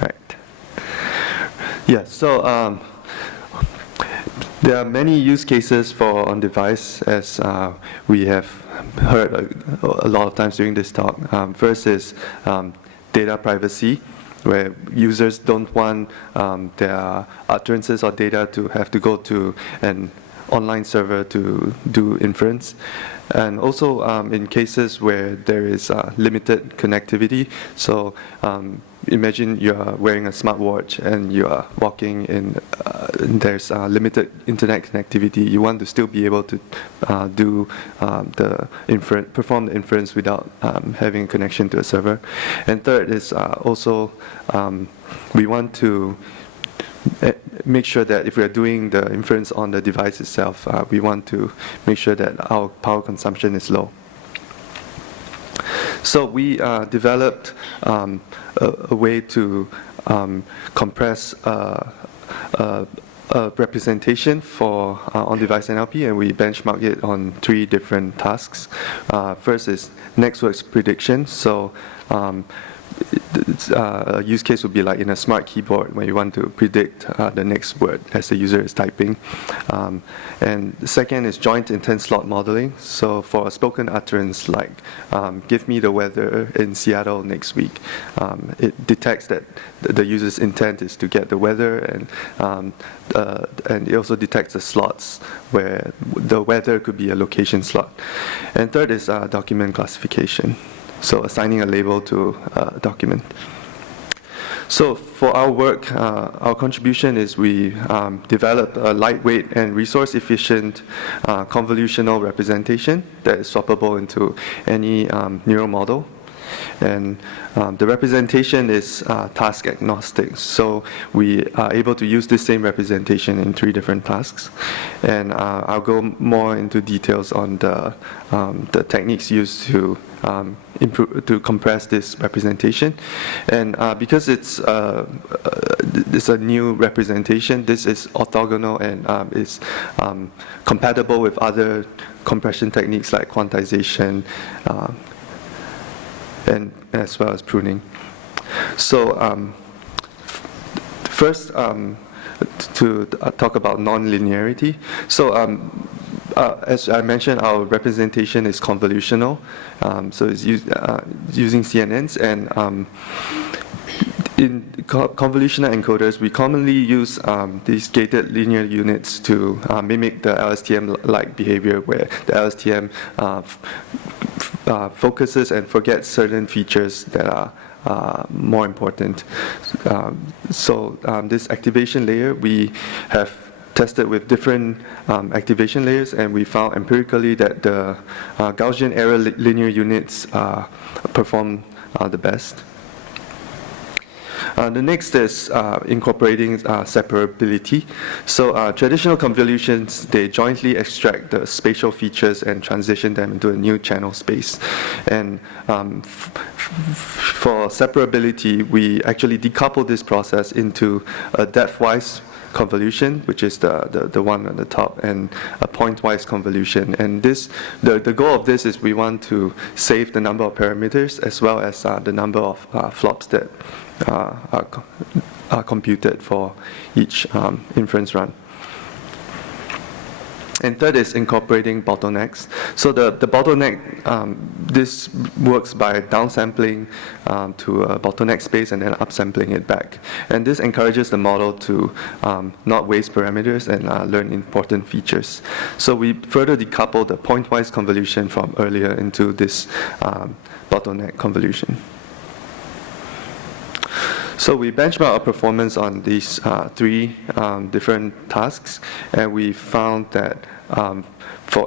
Right. Yeah, so there are many use cases for on-device, as we have heard a lot of times during this talk. First is data privacy, where users don't want their utterances or data to have to go to an online server to do inference. And also in cases where there is limited connectivity. So imagine you're wearing a smartwatch and you are walking in, there's limited internet connectivity. You want to still be able to perform the inference without having a connection to a server. And third is also we want to make sure that if we are doing the inference on the device itself, we want to make sure that our power consumption is low. So we developed a way to compress a representation for on-device NLP, and we benchmark it on 3 different tasks. First is next words prediction. So a use case would be like in a smart keyboard where you want to predict the next word as the user is typing. And the second is joint intent slot modeling. So for a spoken utterance like, give me the weather in Seattle next week, it detects that the user's intent is to get the weather, and it also detects the slots where the weather could be a location slot. And third is document classification. So assigning a label to a document. So for our work, our contribution is we developed a lightweight and resource-efficient convolutional representation that is swappable into any neural model. And the representation is task agnostic. So we are able to use this same representation in 3 different tasks. And I'll go more into details on the techniques used to to compress this representation. And because it's a new representation, this is orthogonal and is compatible with other compression techniques like quantization and as well as pruning. So first, to talk about non-linearity. So as I mentioned, our representation is convolutional. So it's using CNNs, and in convolutional encoders, we commonly use these gated linear units to mimic the LSTM-like behavior, where the LSTM focuses and forgets certain features that are more important. So this activation layer, we have tested with different activation layers, and we found empirically that the Gaussian error linear units perform the best. The next is incorporating separability. So traditional convolutions, they jointly extract the spatial features and transition them into a new channel space. And for separability, we actually decouple this process into a depth-wise convolution, which is the one on the top, and a pointwise convolution. And this, the goal of this is we want to save the number of parameters as well as the number of flops that are computed for each inference run. And third is incorporating bottlenecks. So the bottleneck, this works by downsampling to a bottleneck space and then upsampling it back. And this encourages the model to not waste parameters and learn important features. So we further decouple the pointwise convolution from earlier into this bottleneck convolution. So we benchmark our performance on these 3 different tasks, and we found that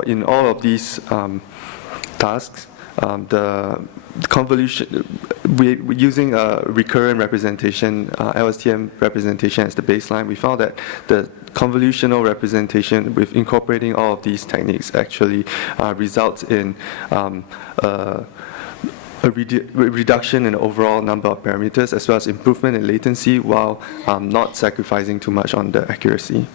in all of these tasks, the convolution, we're using a recurrent representation, LSTM representation as the baseline. We found that the convolutional representation with incorporating all of these techniques actually results in a reduction in the overall number of parameters, as well as improvement in latency, while not sacrificing too much on the accuracy.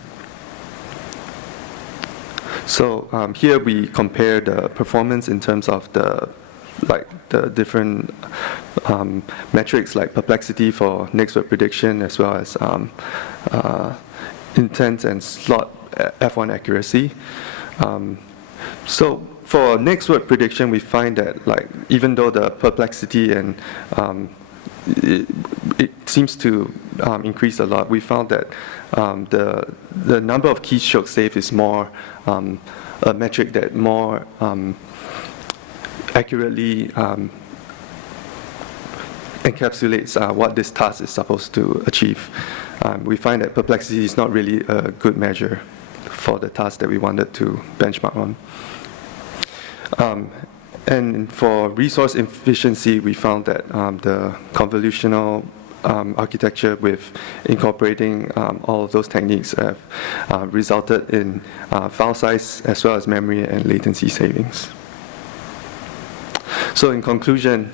So here we compare the performance in terms of the like the different metrics like perplexity for next word prediction, as well as intent and slot F1 accuracy. So for next word prediction, we find that like even though the perplexity and it seems to increase a lot, we found that the number of keystroke saved is more a metric that more accurately encapsulates what this task is supposed to achieve. We find that perplexity is not really a good measure for the task that we wanted to benchmark on. And for resource efficiency, we found that the convolutional architecture with incorporating all of those techniques have resulted in file size as well as memory and latency savings. So in conclusion,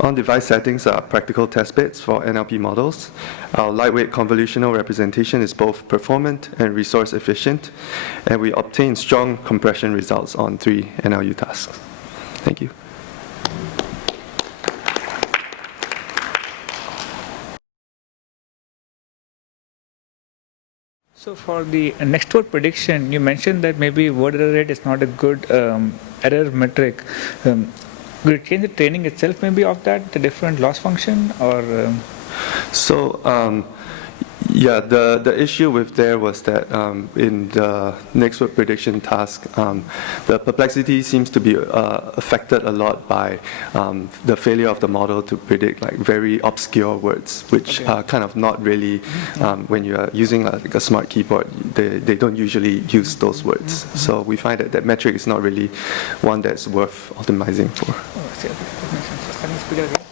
on-device settings are practical test beds for NLP models. Our lightweight convolutional representation is both performant and resource efficient, and we obtain strong compression results on 3 NLU tasks. Thank you. So for the next word prediction, you mentioned that maybe word error rate is not a good error metric. Could you change the training itself maybe of that, the different loss function, or? So yeah, the issue with there was that in the next word prediction task, the perplexity seems to be affected a lot by the failure of the model to predict like very obscure words, which are kind of not really, when you are using like a smart keyboard, they don't usually use those words. So we find that that metric is not really one that's worth optimizing for. Oh, I see. Okay. That makes sense. Can you speak again?